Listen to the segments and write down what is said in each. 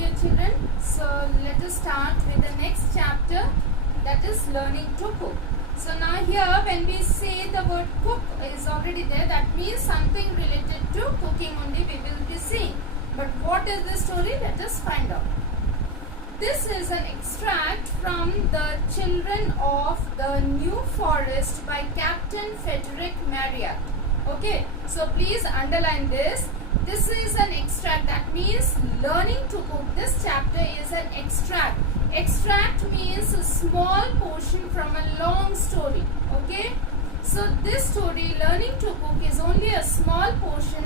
dear children. So let us start with the next chapter, that is learning to cook. So now here when we say the word cook is already there, that means something related to cooking only we will be seeing. But what is the story? Let us find out. This is an extract from The Children of the New Forest by Captain Frederick Marryat. Okay, so please underline this. This is an extract, that means learning to cook. This chapter is an extract. Extract means a small portion from a long story. Okay, so this story, learning to cook, is only a small portion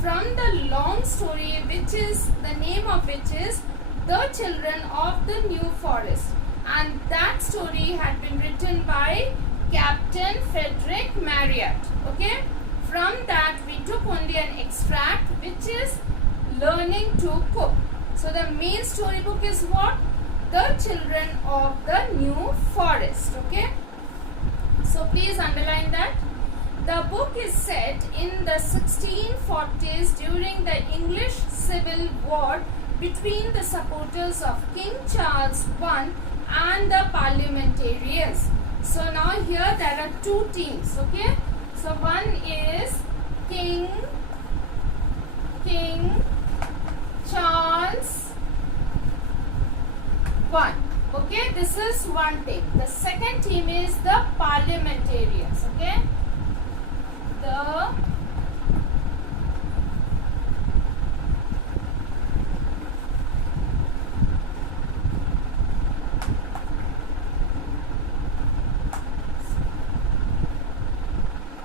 from the long story, which is the name of which is The Children of the New Forest, and that story had been written by Captain Frederick Marryat. Okay, from that we took only an extract, which is learning to cook. So the main storybook is what? The Children of the New Forest. Okay, so please underline that. The book is set in the 1640s during the English Civil War between the supporters of King Charles I and the parliamentarians. So now here there are two teams. Okay, so one is King Charles I. Okay, this is one team. The second team is the parliamentarians. Okay, the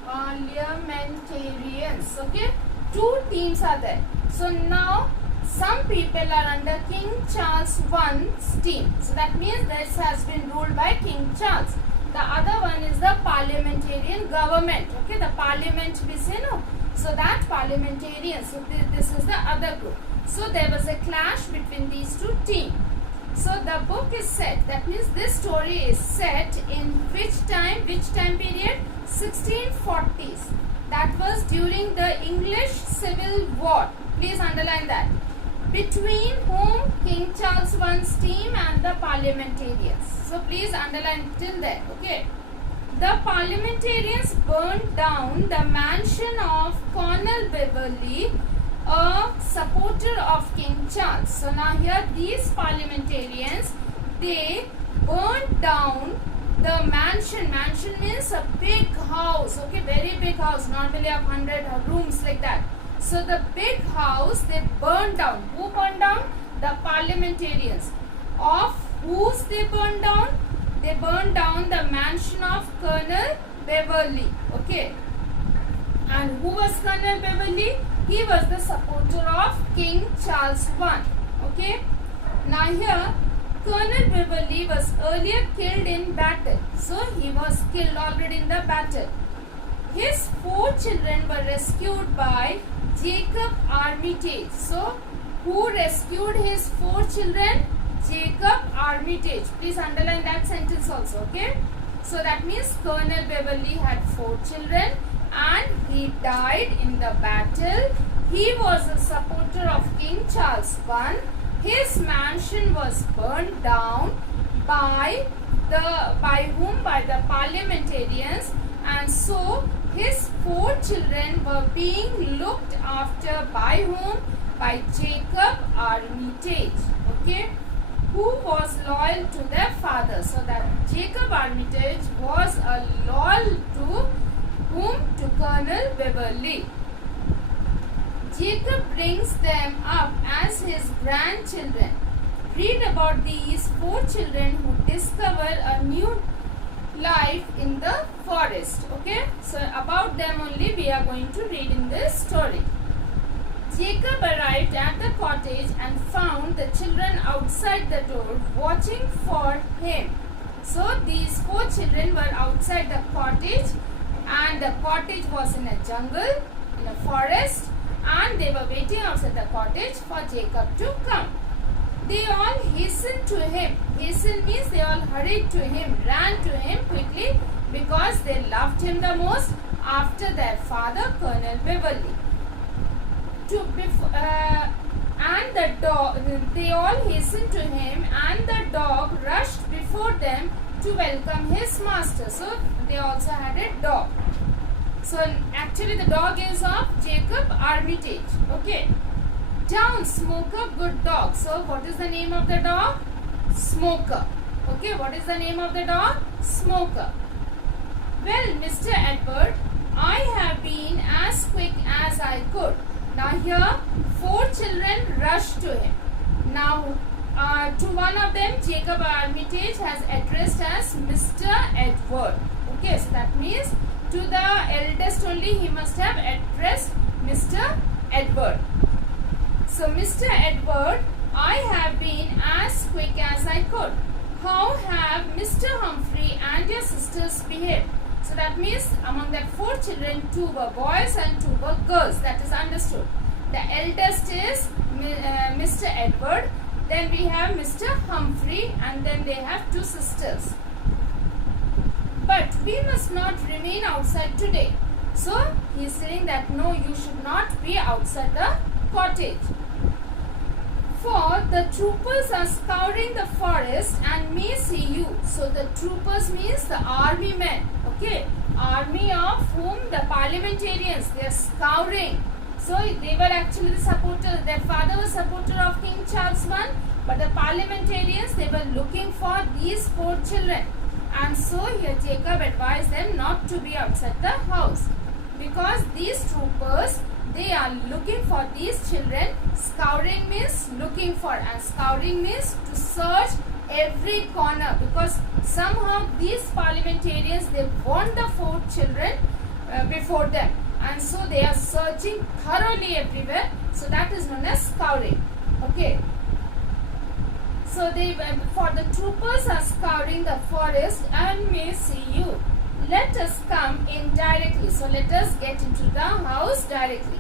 parliamentarians. Okay, two teams are there. So now some people are under King Charles I's team. So that means this has been ruled by King Charles. The other one is the parliamentarian government. Okay, the parliament we say no. So that parliamentarians. So this is the other group. So there was a clash between these two teams. So the book is set. That means this story is set in which time? Which time period? 1640s. That was during the English Civil War. Please underline that. Between whom? King Charles I's team and the parliamentarians. So please underline till there. Okay. The parliamentarians burned down the mansion of Colonel Beverley, a supporter of King Charles. So now here these parliamentarians, they burned down the mansion. Mansion means a big house. Okay, very big house. Normally of 100 rooms like that. So the big house they burned down. Who burned down? The parliamentarians. Of whose they burned down? They burned down the mansion of Colonel Beverley. Okay. And who was Colonel Beverley? He was the supporter of King Charles I. Okay. Now here Colonel Beverley was earlier killed in battle. So he was killed already in the battle. His 4 children were rescued by Jacob Armitage. So who rescued his 4 children? Jacob Armitage. Please underline that sentence also. Okay. So that means Colonel Beverley had 4 children and he died in the battle. He was a supporter of King Charles I. His mansion was burned down by whom? By the parliamentarians, and so his 4 children were being looked after by whom? By Jacob Armitage. Okay, who was loyal to their father. So that Jacob Armitage was loyal to whom? To Colonel Beverley. Jacob brings them up as his grandchildren. Read about these 4 children who discover a new life in the forest. Okay, so about them only we are going to read in this story. Jacob arrived at the cottage and found the children outside the door watching for him. So these 4 children were outside the cottage, and the cottage was in a jungle, in a forest, and they were waiting outside the cottage for Jacob to come. They all hastened to him. Hasten means they all hurried to him, ran to him quickly because they loved him the most after their father, Colonel Beverley. And the dog, they all hastened to him, and the dog rushed before them to welcome his master. So they also had a dog. So actually the dog is of Jacob Armitage. Okay. Down, Smoker, good dog. So what is the name of the dog? Smoker. Okay, what is the name of the dog? Smoker. Well, Mr. Edward, I have been as quick as I could. Now here, 4 children rushed to him. Now, to one of them, Jacob Armitage has addressed as Mr. Edward. Okay, so that means to the eldest only he must have addressed Mr. Edward. So, Mr. Edward, I have been as quick as I could. How have Mr. Humphrey and your sisters behaved? So that means among that 4 children, 2 were boys and 2 were girls. That is understood. The eldest is Mr. Edward. Then we have Mr. Humphrey, and then they have 2 sisters. But we must not remain outside today. So he is saying that no, you should not be outside the cottage. For the troopers are scouring the forest and may see you. So the troopers means the army men. Okay, army of whom? The parliamentarians. They are scouring. So they were actually the supporters. Their father was supporter of King Charles I, but the parliamentarians, they were looking for these 4 children. And so here Jacob advised them not to be outside the house, because these troopers, they are looking for these children. Scouring means looking for, and scouring means to search every corner, because somehow these parliamentarians, they want the 4 children before them, and so they are searching thoroughly everywhere. So that is known as scouring. Okay. So they, for the troopers are scouring the forest and may see you. Let us come in directly. So let us get into the house directly.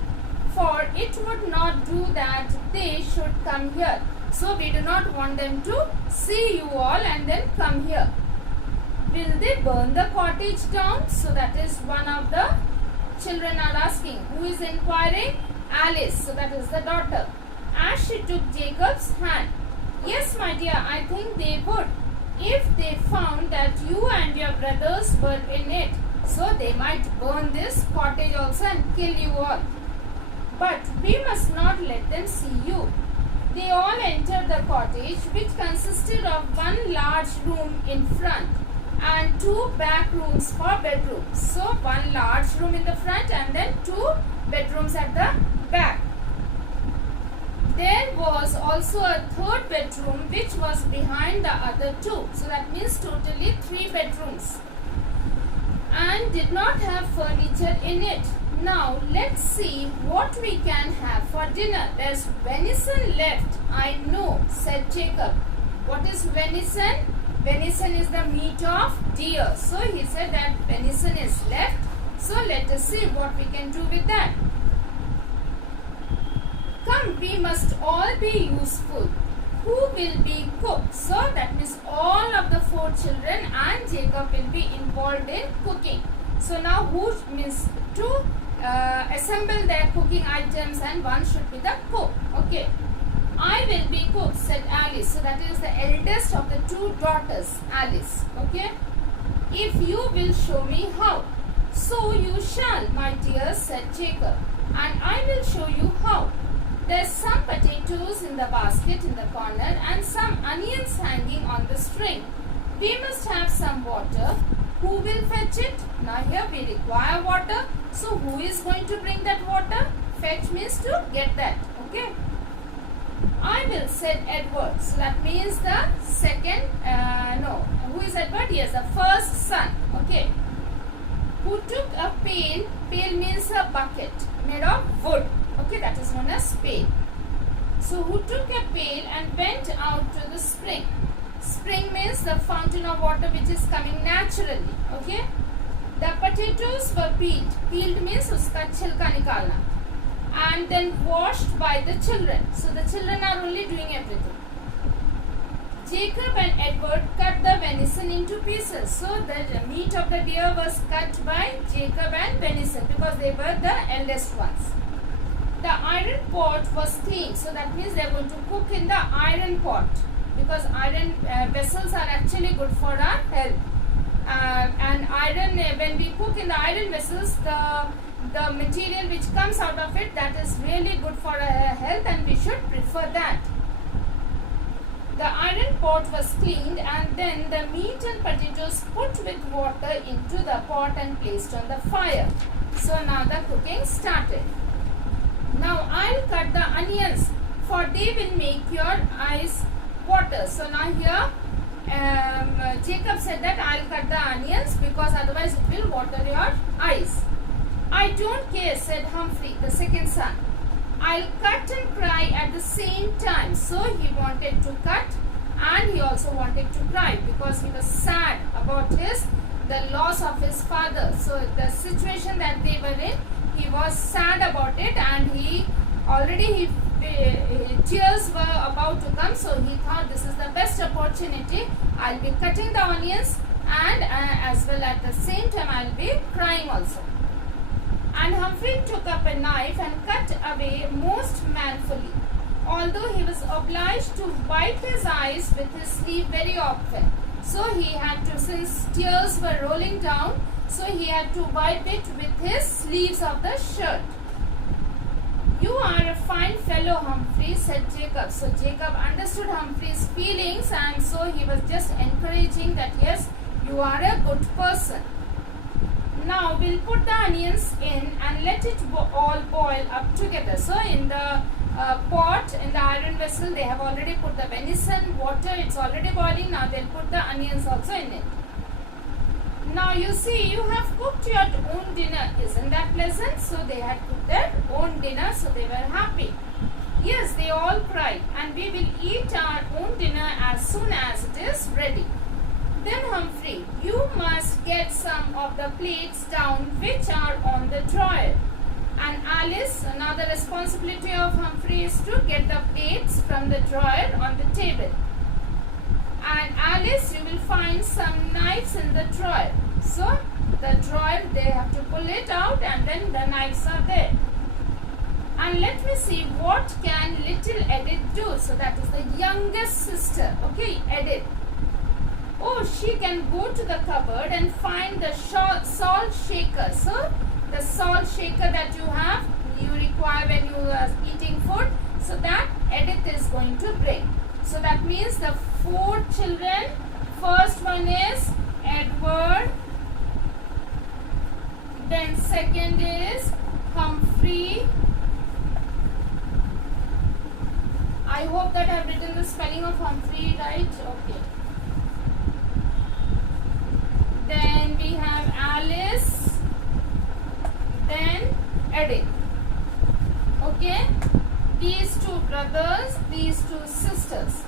For it would not do that they should come here. So we do not want them to see you all and then come here. Will they burn the cottage down? So that is one of the children are asking. Who is inquiring? Alice. So that is the daughter. As she took Jacob's hand. Yes, my dear, I think they would, if they found that you and your brothers were in it. So they might burn this cottage also and kill you all. But we must not let them see you. They all entered the cottage, which consisted of 1 large room in front and 2 back rooms for bedrooms. So 1 large room in the front and then 2 bedrooms at the back. There was also a 3rd bedroom which was behind the other 2. So that means totally 3 bedrooms. And did not have furniture in it. Now let's see what we can have for dinner. There's venison left, I know, said Jacob. What is venison? Venison is the meat of deer. So he said that venison is left. So let us see what we can do with that. Come, we must all be useful. Who will be cook? So that means all of the 4 children and Jacob will be involved in cooking. So now who means to assemble their cooking items, and one should be the cook. Okay. I will be cook, said Alice. So that is the eldest of the 2 daughters, Alice. Okay. If you will show me how. So you shall, my dear, said Jacob. And I will show you how. There's some potatoes in the basket in the corner and some onions hanging on the string. We must have some water. Who will fetch it? Now here we require water. So who is going to bring that water? Fetch means to get that. Okay. I will, said Edward. So that means the second, who is Edward? Yes, the first son. Okay. Who took a pail? Pail means a bucket made of wood. Okay, that is known as pail. So who took a pail and went out to the spring? Spring means the fountain of water which is coming naturally. Okay. The potatoes were peeled. Peeled means uska chilka nikalna. And then washed by the children. So the children are only doing everything. Jacob and Edward cut the venison into pieces. So the meat of the deer was cut by Jacob and venison because they were the eldest ones. the iron pot was cleaned. So that means they are going to cook in the iron pot, because iron vessels are actually good for our health. And iron, when we cook in the iron vessels, the material which comes out of it, that is really good for our health, and we should prefer that. The iron pot was cleaned, and then the meat and potatoes put with water into the pot and placed on the fire. So now the cooking started. Now I'll cut the onions, for they will make your eyes water. So now here Jacob said that I'll cut the onions because otherwise it will water your eyes. I don't care, said Humphrey, the second son. I'll cut and cry at the same time. So he wanted to cut and he also wanted to cry because he was sad about the loss of his father. So the situation that they were in, he was sad about it, and tears were about to come. So he thought this is the best opportunity. I'll be cutting the onions, and as well at the same time I'll be crying also. And Humphrey took up a knife and cut away most manfully, although he was obliged to wipe his eyes with his sleeve very often. So he had to, since tears were rolling down, so he had to wipe it with his sleeves of the shirt. You are a fine fellow, Humphrey, said Jacob. So Jacob understood Humphrey's feelings, and so he was just encouraging that yes, you are a good person. Now we'll put the onions in and let it all boil up together. So in the pot, in the iron vessel, they have already put the venison water. It's already boiling. Now they'll put the onions also in it. Now you see, you have cooked your own dinner. Isn't that pleasant? So they had cooked their own dinner, so they were happy. Yes, they all cried, and we will eat our own dinner as soon as it is ready. Then Humphrey, you must get some of the plates down which are on the drawer. And Alice, now the responsibility of Humphrey is to get the plates from the drawer on the table. And Alice, you will find some knives in the drawer. So the drawer, they have to pull it out, and then the knives are there. And let me see, what can little Edith do? So that is the youngest sister. Okay, Edith. Oh, she can go to the cupboard and find the salt shaker. So the salt shaker that you require when you are eating food. So that Edith is going to bring. So that means the 4 children. First one is Edward. Then second is Humphrey. I hope that I have written the spelling of Humphrey right. Okay. Then we have Alice. Then Edith. Okay. These 2 brothers, these 2 sisters.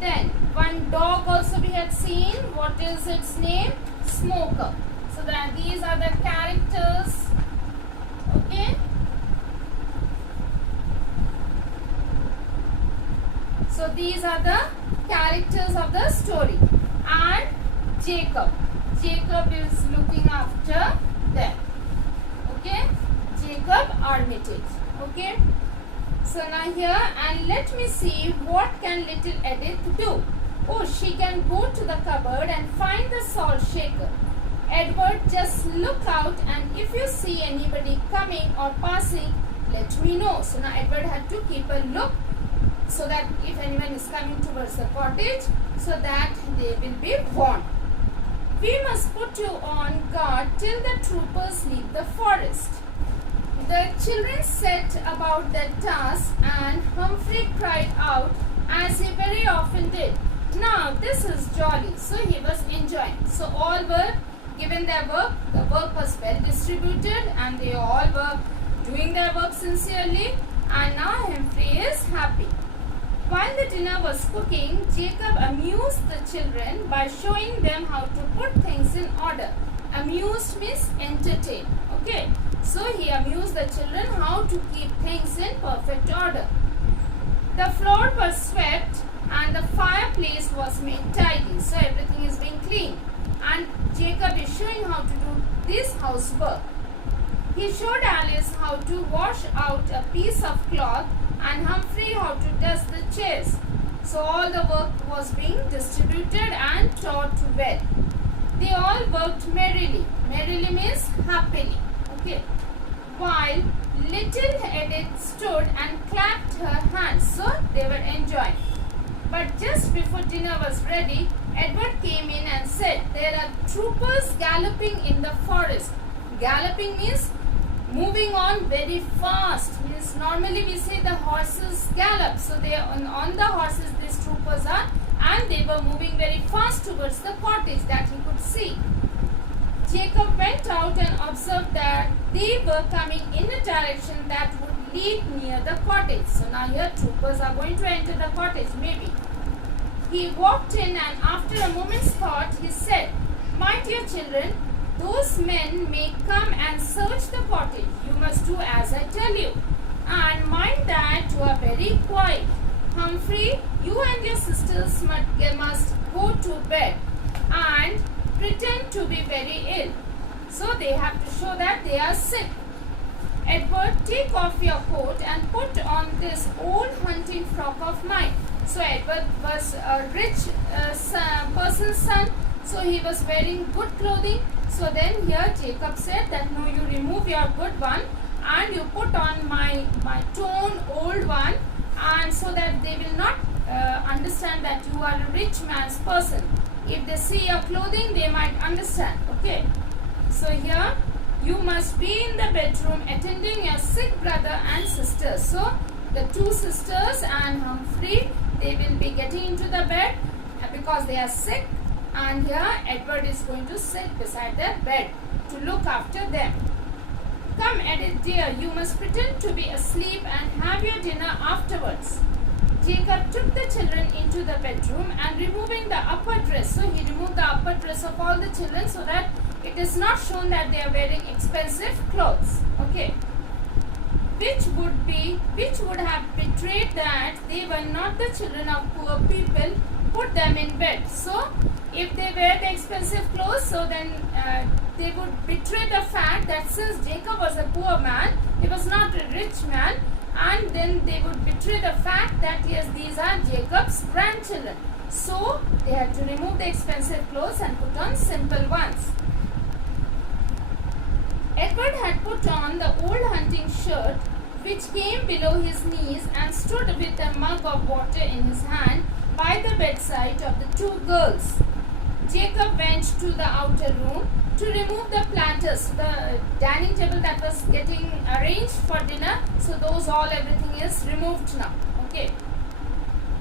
Then one dog also we had seen. What is its name? Smoker. So that these are the characters. Okay. So these are the characters of the story. And Jacob. Jacob is looking after them. Okay. Jacob Armitage. Okay. So now here, and let me see, what can little Edith do? Oh, she can go to the cupboard and find the salt shaker. Edward, just look out, and if you see anybody coming or passing, let me know. So now Edward had to keep a look, so that if anyone is coming towards the cottage, so that they will be warned. We must put you on guard till the troopers leave the forest. The children set about their task, and Humphrey cried out, as he very often did, "Now this is jolly." So he was enjoying. So all were given their work. The work was well distributed, and they all were doing their work sincerely. And now Humphrey is happy. While the dinner was cooking, Jacob amused the children by showing them how to put things in order. Amused means entertain. Okay. So he amused the children how to keep things in perfect order. The floor was swept and the fireplace was made tidy. So everything is being cleaned. And Jacob is showing how to do this housework. He showed Alice how to wash out a piece of cloth and Humphrey how to dust the chairs. So all the work was being distributed and taught well. They all worked merrily. Merrily means happily. Okay. While little Edith stood and clapped her hands. So they were enjoying. But just before dinner was ready, Edward came in and said, there are troopers galloping in the forest. Galloping means moving on very fast. Means normally we say the horses gallop. So they are on the horses these troopers are, and they were moving very fast towards the cottage that he could see. Jacob went out and observed that they were coming in a direction that would lead near the cottage. So now here troopers are going to enter the cottage maybe. He walked in and after a moment's thought he said, my dear children, those men may come and search the cottage. You must do as I tell you. And mind that you are very quiet. Humphrey, you and your sisters must go to bed and pretend to be very ill. So they have to show that they are sick. Edward, take off your coat and put on this old hunting frock of mine. So Edward was a rich person's son. So he was wearing good clothing. So then here Jacob said that no, you remove your good one and you put on my torn old one, and so that they will not understand that you are a rich man's person. If they see your clothing, they might understand. Okay. So here you must be in the bedroom attending your sick brother and sister. So the two sisters and Humphrey, they will be getting into the bed because they are sick, and here Edward is going to sit beside their bed to look after them. Come, Edith dear, you must pretend to be asleep and have your dinner afterwards. Jacob took the children into the bedroom and removing the upper dress. So he removed the upper dress of all the children so that it is not shown that they are wearing expensive clothes. Okay. Which would have betrayed that they were not the children of poor people, put them in bed. So if they wear the expensive clothes, so then they would betray the fact that since Jacob was a poor man, he was not a rich man, and then they would betray the fact that yes, these are Jacob's grandchildren. So they had to remove the expensive clothes and put on simple ones. Edward had put on the old hunting shirt which came below his knees and stood with a mug of water in his hand by the bedside of the two girls. Jacob went to the outer room to remove the platters, the dining table that was getting arranged for dinner. So everything is removed now. Okay.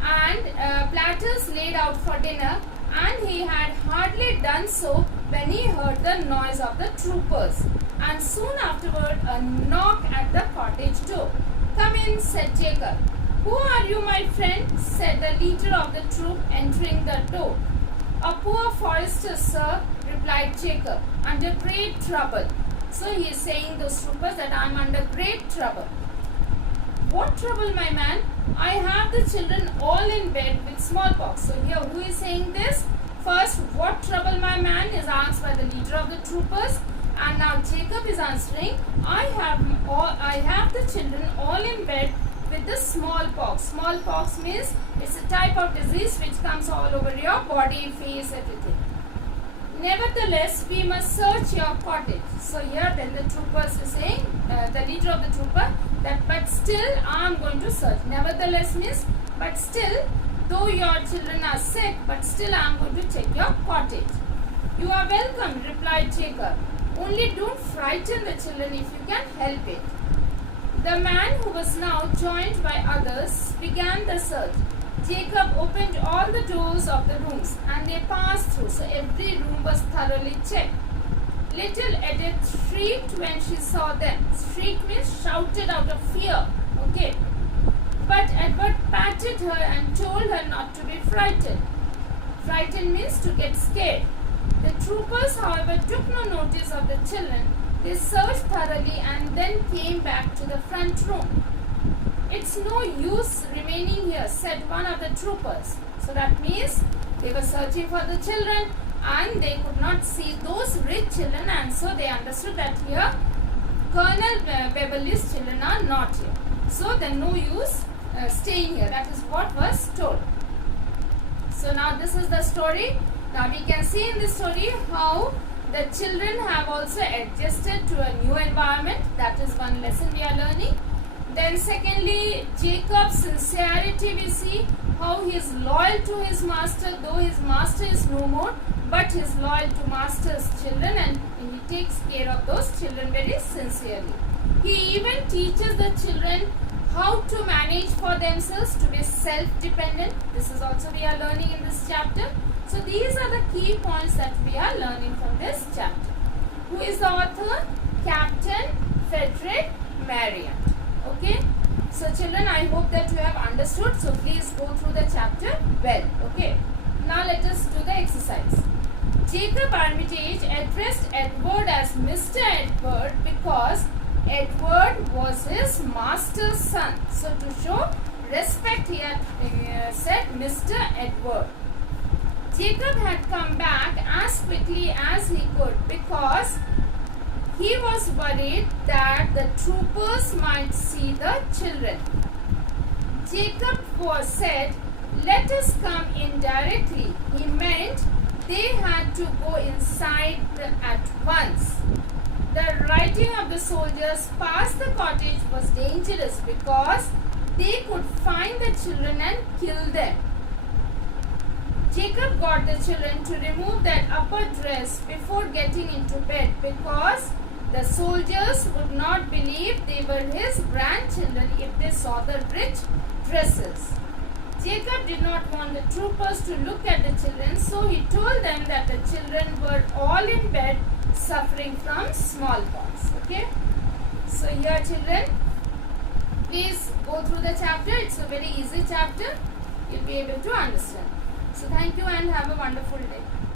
And platters laid out for dinner, and he had hardly done so when he heard the noise of the troopers. And soon afterward a knock at the cottage door. Come in, said Jacob. Who are you, my friend? Said the leader of the troop, entering the door. A poor forester, sir, replied Jacob, under great trouble. So he is saying those troopers that I am under great trouble. What trouble, my man? I have the children all in bed with smallpox. So here who is saying this? First, what trouble, my man, is asked by the leader of the troopers. And now Jacob is answering, I have the children all in bed with the smallpox. Smallpox means it's a type of disease which comes all over your body, face, everything. Nevertheless, we must search your cottage. So here then the troopers is saying, the leader of the trooper, that but still I am going to search. Nevertheless means, but still, though your children are sick, but still I am going to check your cottage. You are welcome, replied Jacob. Only don't frighten the children if you can help it. The man, who was now joined by others, began the search. Jacob opened all the doors of the rooms and they passed through. So every room was thoroughly checked. Little Edith shrieked when she saw them. Shriek means shouted out of fear. Okay. But Edward patted her and told her not to be frightened. Frightened means to get scared. The troopers, however, took no notice of the children. They searched thoroughly and then came back to the front room. It's no use remaining here, said one of the troopers. So that means they were searching for the children and they could not see those rich children, and so they understood that here Colonel Beverly's children are not here. So then no use staying here. That is what was told. So now this is the story. Now we can see in this story how the children have also adjusted to a new environment. That is one lesson we are learning. Then secondly, Jacob's sincerity, we see how he is loyal to his master, though his master is no more, but he is loyal to master's children and he takes care of those children very sincerely. He even teaches the children how to manage for themselves, to be self-dependent. This is also we are learning in this chapter. So these are the key points that we are learning from this chapter. Who is the author? Captain Frederick Marryat. Okay. So children, I hope that you have understood. So please go through the chapter well. Okay. Now let us do the exercise. Jacob Armitage addressed Edward as Mr. Edward because Edward was his master's son. So to show respect, he had said Mr. Edward. Jacob had come back as quickly as he could because he was worried that the troopers might see the children. Jacob was said, "Let us come in directly." He meant they had to go inside at once. The riding of the soldiers past the cottage was dangerous because they could find the children and kill them. Jacob got the children to remove their upper dress before getting into bed because the soldiers would not believe they were his grandchildren if they saw the rich dresses. Jacob did not want the troopers to look at the children, so he told them that the children were all in bed suffering from smallpox. Okay. So here children, please go through the chapter. It's a very easy chapter. You'll be able to understand. So thank you and have a wonderful day.